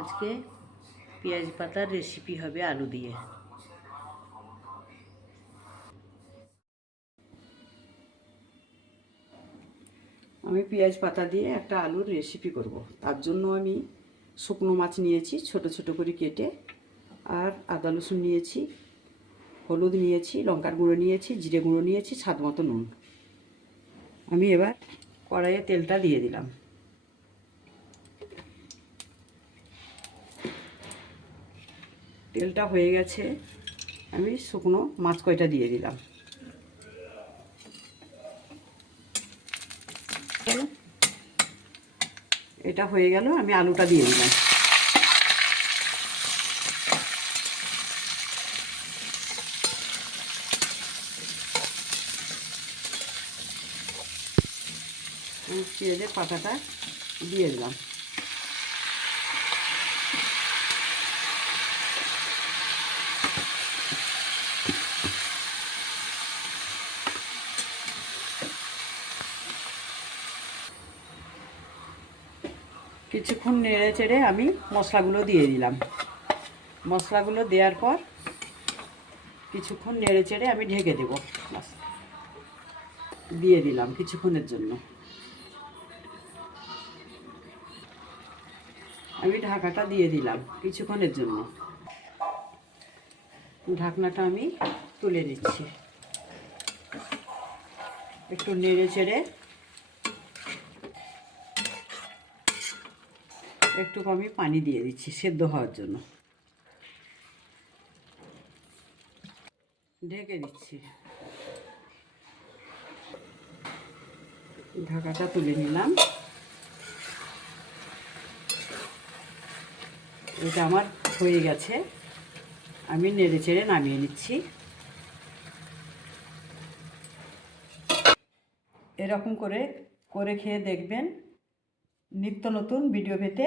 আজকে পেঁয়াজ পাতার রেসিপি হবে আলু দিয়ে। আমি পেঁয়াজ পাতা দিয়ে একটা আলুর রেসিপি করব। তার জন্য আমি শুকনো মাছ নিয়েছি, ছোট ছোট করে কেটে, আর আদা রসুন নিয়েছি, হলুদ নিয়েছি, লঙ্কার গুঁড়ো নিয়েছি, জিরে গুঁড়ো নিয়েছি, স্বাদ মতো নুন। আমি এবার কড়াইয়ে তেলটা দিয়ে দিলাম। তেলটা হয়ে গেছে, আমি শুকনো মাছ কয়টা দিয়ে দিলাম। এটা হয়ে গেল, আমি আলুটা দিয়ে দিলাম। পেঁয়াজের পাতাটা দিয়ে দিলাম। কিছুক্ষণ নেড়ে চেড়ে আমি মশলাগুলো দিয়ে দিলাম। মশলাগুলো দেওয়ার পর কিছুক্ষণ নেড়ে চেড়ে আমি ঢেকে দেবো। দিয়ে দিলাম কিছুক্ষণের জন্য। আমি ঢাকাটা দিয়ে দিলাম কিছুক্ষণের জন্য। ঢাকনাটা আমি তুলে নিচ্ছি। একটু নেড়ে চেড়ে একটু আমি পানি দিয়ে দিচ্ছি, সেদ্ধ হওয়ার জন্য। ঢেকে দিচ্ছি। ঢাকাটা তুলে নিলাম। এটা আমার হয়ে গেছে। আমি নেড়ে চেড়ে নামিয়ে নিচ্ছি। এরকম করে করে খেয়ে দেখবেন নিত্য নতুন ভিডিও পেতে।